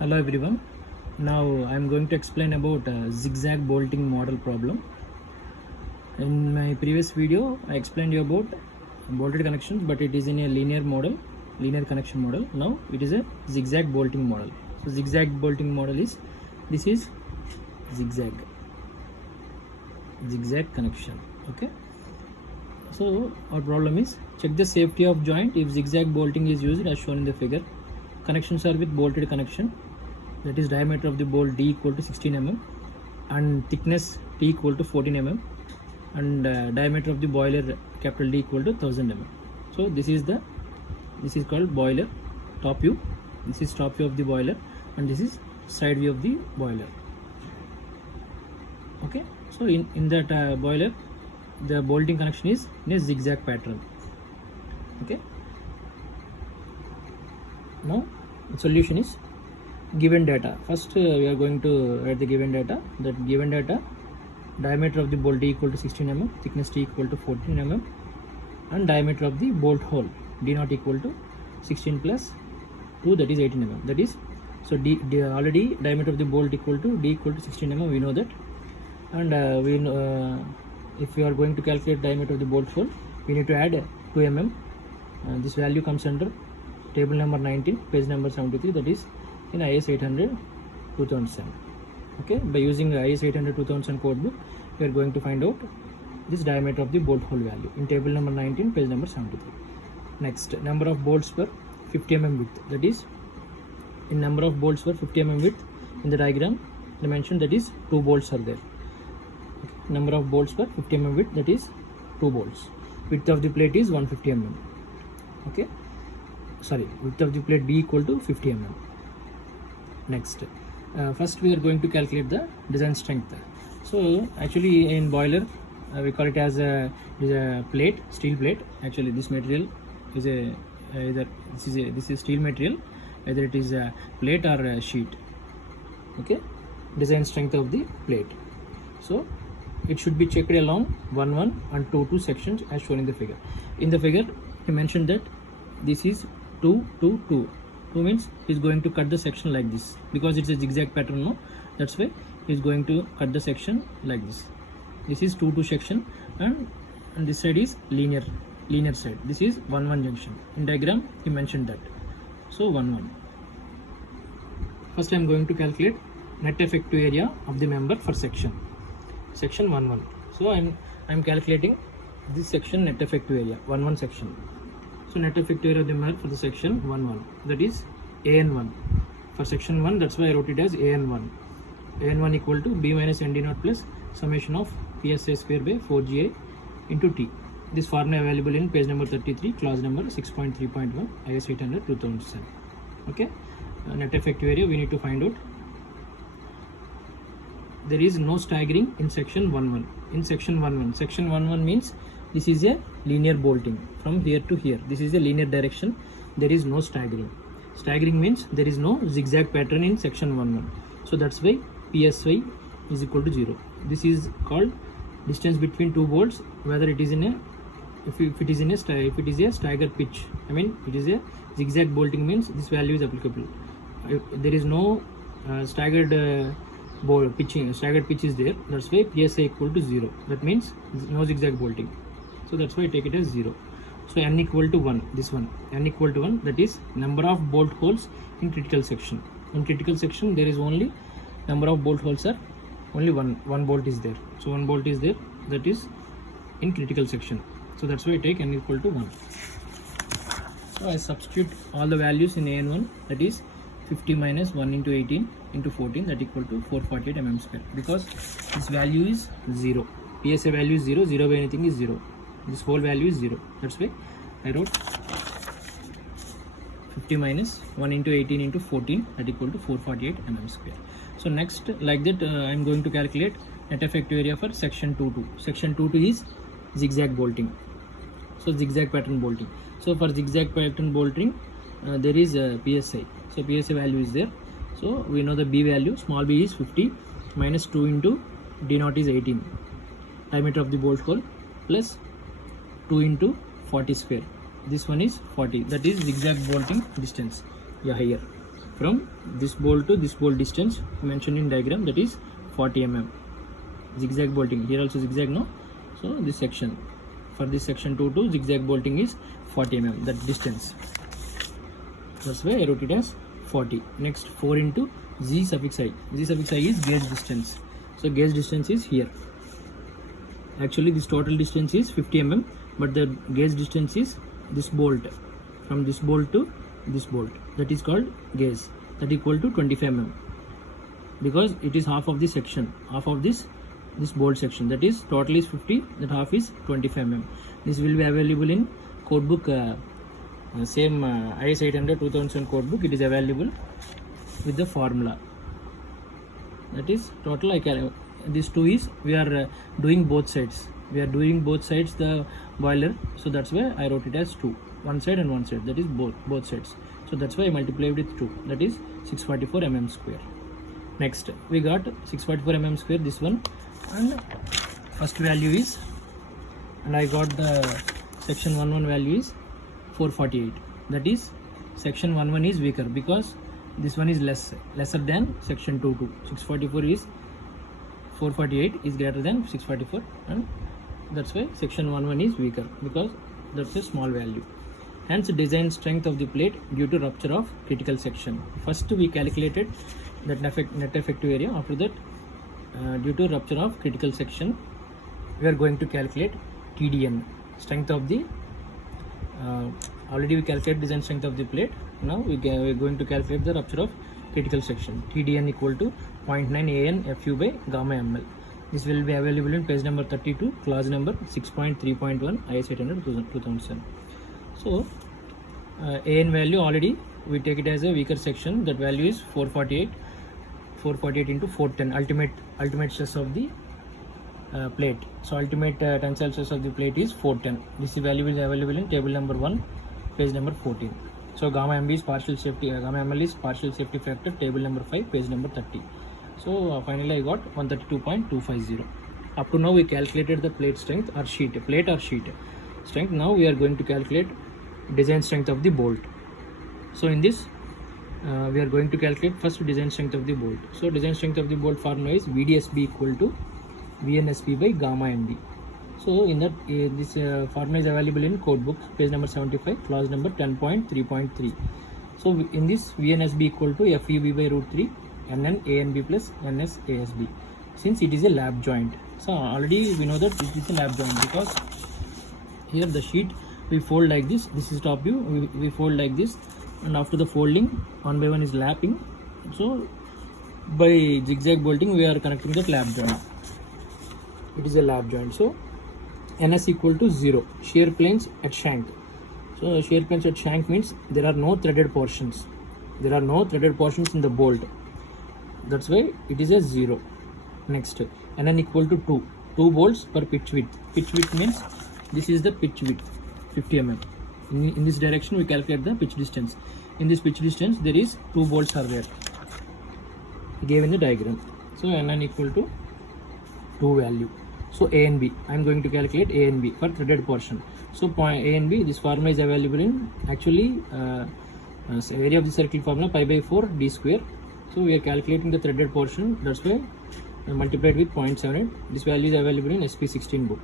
Hello everyone. Now I am going to explain about zigzag bolting model problem. In my previous video I explained you about bolted connections, but it is in a linear connection model. Now it is a zigzag bolting model. So zigzag bolting model is, this is zigzag connection. Okay, so our problem is, check the safety of joint if zigzag bolting is used as shown in the figure. Connections are with bolted connection, that is diameter of the bolt D equal to 16 mm and thickness T equal to 14 mm and diameter of the boiler capital D equal to 1000 mm. So this is called boiler top view. This is top view of the boiler and this is side view of the boiler. Okay, so in that boiler the bolting connection is in a zigzag pattern. Okay, now the solution is given data. First we are going to write the given data. That given data, diameter of the bolt D equal to 16 mm, thickness T equal to 14 mm and diameter of the bolt hole D naught equal to 16 plus 2, that is 18 mm. That is, so D already diameter of the bolt equal to D equal to 16 mm, we know that. And if we are going to calculate diameter of the bolt hole, we need to add 2 mm. This value comes under table number 19, page number 73, that is in IS 800 2007. Okay, by using IS 800 2007 code book, we are going to find out this diameter of the bolt hole value in table number 19, page number 73. Next, number of bolts per 50 mm width, that is in number of bolts per 50 mm width, in the diagram they mentioned that is 2 bolts are there. Okay. Number of bolts per 50 mm width, that is 2 bolts. Width of the plate is 150 mm. Okay, sorry, width of the plate B equal to 50 mm. Next, first we are going to calculate the design strength. So actually in boiler we call it as a plate, steel plate. Actually this material is this is steel material, either it is a plate or a sheet. Okay, design strength of the plate. So it should be checked along 1 1 and 2 2 sections as shown in the figure. In the figure he mentioned that this is 2 2 2. 2 means he is going to cut the section like this, because it's a zigzag pattern, no, that's why he is going to cut the section like this. This is 2 2 section and this side is linear side. This is 1 1 junction. In diagram he mentioned that. So 1 1. First I am going to calculate net effective area of the member for section 1 1. So I am calculating this section net effective area 1 1 section. So net effective area of the member for the section 1 1, that is AN1 for section 1. That's why I wrote it as AN1. AN1 equal to B minus ND naught plus summation of PSI square by 4GI into T. This formula available in page number 33, clause number 6.3.1, IS 800 2007. Okay, net effective area we need to find out. There is no staggering in section 1 1. In section 1 1, section 1 1 means this is a linear bolting from here to here. This is a linear direction. There is no staggering. Staggering means there is no zigzag pattern in section 1 1. So that's why PSY is equal to 0. This is called distance between two bolts, whether it is in a if it is a stagger pitch. I mean it is a zigzag bolting means this value is applicable. If there is no staggered pitch is there, that's why PSI equal to 0. That means no zigzag bolting. So that's why I take it as 0. So n equal to 1, this one, n equal to 1, that is number of bolt holes in critical section. In critical section there is only number of bolt holes are only one bolt is there. So one bolt is there, that is in critical section. So that's why I take n equal to 1. So I substitute all the values in AN1, that is 50 minus 1 into 18 into 14, that equal to 448 mm square, because this value is 0. PSA value is 0, 0 by anything is 0. This whole value is 0. That's why I wrote 50 minus 1 into 18 into 14, that equal to 448 mm square. So next, like that I am going to calculate net effective area for section 2 2. Section 2 2 is zigzag bolting. So zigzag pattern bolting. So for zigzag pattern bolting there is PSI. So PSI value is there. So we know the B value, small b is 50 minus 2 into D naught is 18. Diameter of the bolt hole plus 2 into 40 square. This one is 40. That is zigzag bolting distance. Yeah, here from this bolt to this bolt distance mentioned in diagram, that is 40 mm. Zigzag bolting, here also zigzag, no? So this section, for this section 2 to zigzag bolting is 40 mm, that distance. That's why I wrote it as 40. Next 4 into Z suffix I. Z suffix I is gauge distance. So gauge distance is here. Actually this total distance is 50 mm, but the gauge distance is this bolt, from this bolt to this bolt, that is called gauge, that equal to 25 mm, because it is half of this section, half of this bolt section, that is total is 50, that half is 25 mm. This will be available in code book, same IS 800 2007 code book. It is available with the formula, that is total. I can, this 2 is, we are doing both sides, we are doing both sides the boiler, so that's why I wrote it as 2, one side and one side, that is both sides. So that's why I multiplied with 2, that is 644 mm square. Next we got 644 mm square, this one, and first value is, and I got the section 11 value is 448, that is section 11 is weaker because this one is lesser than section 22. 644 is 448 is greater than 644, and that's why section 11 is weaker, because that's a small value. Hence design strength of the plate due to rupture of critical section. First we calculated that net effective area. After that, due to rupture of critical section, we are going to calculate TDN, strength of the, already we calculated design strength of the plate. Now we are going to calculate the rupture of critical section. TDN equal to 0.9 AN FU by gamma ml. This will be available in page number 32, clause number 6.3.1 IS 800 2007. So AN value already we take it as a weaker section, that value is 448 into 410, ultimate stress of the plate. So ultimate tensile stress of the plate is 410. This value is available in table number 1, page number 14. So gamma MB is partial safety, gamma ML is partial safety factor, table number 5, page number 30. So finally I got 132.250. Up to now we calculated the plate strength or sheet, plate or sheet strength. Now we are going to calculate design strength of the bolt. So in this we are going to calculate first design strength of the bolt. So design strength of the bolt formula is VDSB equal to VNSB by gamma MB. So in that this formula is available in code book, page number 75, clause number 10.3.3. So in this VNSB equal to FUB by root 3 NN ANB plus NS ASB, since it is a lap joint. So already we know that it is a lap joint because here the sheet we fold like this. This is top view, we fold like this, and after the folding one by one is lapping. So by zigzag bolting we are connecting that lap joint. It is a lap joint. So NS equal to 0, shear planes at shank. So shear planes at shank means there are no threaded portions. There are no threaded portions in the bolt. That's why it is a 0. Next, NN equal to 2 bolts per pitch width. Pitch width means this is the pitch width, 50 mm. In this direction we calculate the pitch distance. In this pitch distance there is 2 bolts are there, given in the diagram. So NN equal to 2 value. So A and B, I am going to calculate A and B for threaded portion. So point A and B, this formula is available in actually area of the circle formula pi by 4 d square. So we are calculating the threaded portion, that's why I multiplied with 0.78. This value is available in SP16 book.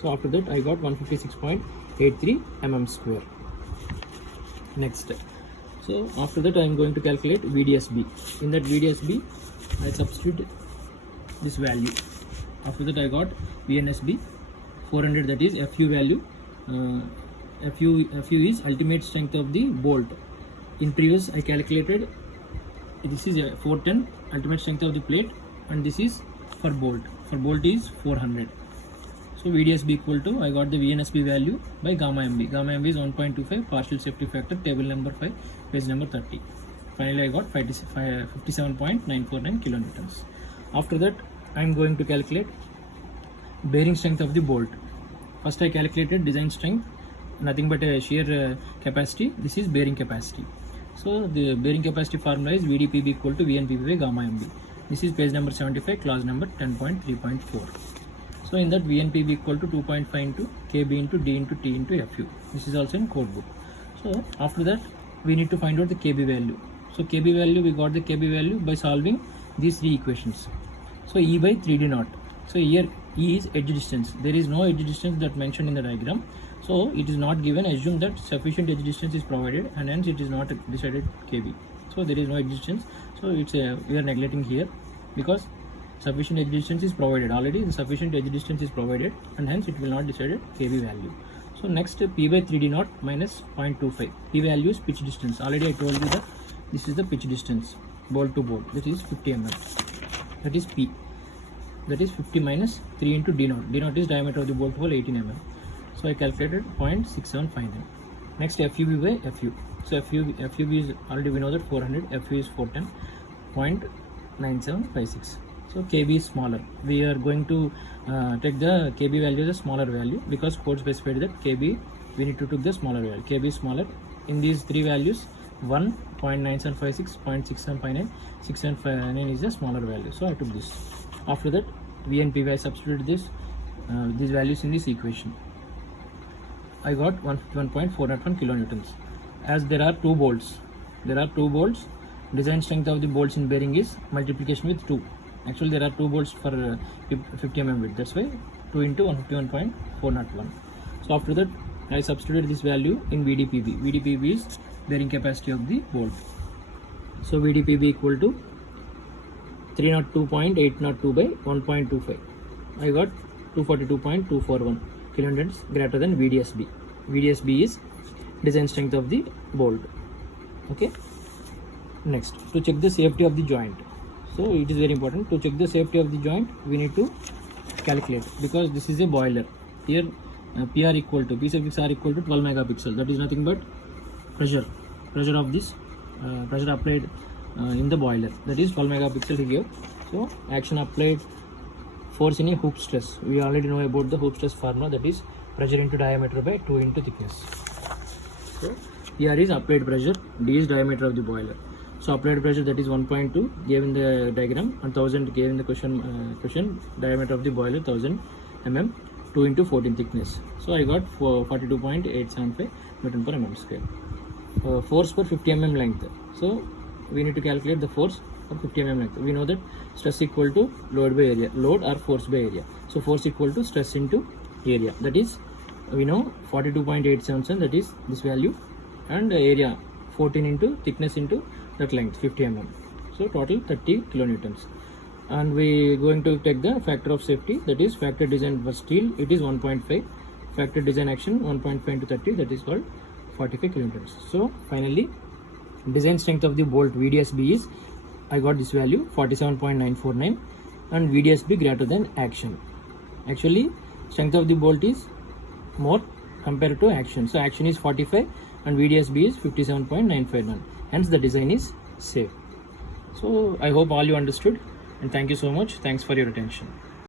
So after that I got 156.83 mm square. Next, so after that I am going to calculate VDSB. In that VDSB I substitute this value. After that I got VNSB 400, that is FU value. FU is ultimate strength of the bolt. In previous I calculated this is a 410 ultimate strength of the plate, and this is for bolt. For bolt is 400. So VDSB equal to, I got the VNSB value by gamma MB. Gamma MB is 1.25, partial safety factor, table number 5, page number 30. Finally I got 57.949 kilonewtons. After that I am going to calculate bearing strength of the bolt. First I calculated design strength, nothing but a shear capacity. This is bearing capacity. So the bearing capacity formula is VDPB equal to VNPB by gamma MB. This is page number 75, clause number 10.3.4. So in that VNPB equal to 2.5 into KB into D into T into FU. This is also in code book. So after that we need to find out the KB value. So KB value, we got the KB value by solving these three equations. So E by 3D naught. So here E is edge distance. There is no edge distance that mentioned in the diagram. So it is not given. Assume that sufficient edge distance is provided and hence it is not decided KB. So there is no edge distance. So it's we are neglecting here because sufficient edge distance is provided. Already the sufficient edge distance is provided and hence it will not decide KB value. So next P by 3D naught minus 0.25. P value is pitch distance. Already I told you that this is the pitch distance bolt to bolt, that is 50 mm. That is P. That is 50 minus 3 into D naught. D naught is diameter of the bolt hole 18 mm. So I calculated 0.6759. Next FUB by FU. So FUB is already we know that 400. FU is 410. 0.9756. So KB is smaller. We are going to take the KB value as a smaller value because code specified that KB we need to take the smaller value. KB is smaller. In these three values, 1, 0.9756, 0.6759, 6759 is the smaller value. So I took this. After that, V and PV I substituted these values in this equation. I got 151.401 kilonewtons. As there are two bolts, design strength of the bolts in bearing is multiplication with 2. Actually there are two bolts for 50 mm width, that's why 2 into 151.401. So after that I substituted this value in VDPB. VDPB is bearing capacity of the bolt. So VDPB equal to 302.802 by 1.25. I got 242.241 kilonewtons greater than VDSB. VDSB is design strength of the bolt. Okay. Next, to check the safety of the joint. So it is very important to check the safety of the joint. We need to calculate because this is a boiler. Here PR equal to P suffix R equal to 12 megapixel. That is nothing but pressure of this pressure applied in the boiler. That is 12 megapixel here. So action applied, force in a hoop stress. We already know about the hoop stress formula, that is pressure into diameter by 2 into thickness. So PR is applied pressure, D is diameter of the boiler. So applied pressure, that is 1.2 given in the diagram and 1000 given in the question diameter of the boiler 1000 mm, 2 into 14 thickness. So I got 42.875 Newton per mm square. Force per 50 mm length. So we need to calculate the force for 50 mm length. We know that stress equal to load by area, load or force by area. So force equal to stress into area. That is we know 42.877, that is this value, and area 14 into thickness into that length 50 mm. So total 30 kilonewtons. And we going to take the factor of safety, that is factor design for steel, it is 1.5, factor design action 1.5 into 30, that is called 45 kilonewtons. So finally design strength of the bolt VDSB is, I got this value 47.949 and VDSB greater than action. Actually strength of the bolt is more compared to action. So action is 45 and VDSB is 57.951. Hence the design is safe. So I hope all you understood and thank you so much. Thanks for your attention.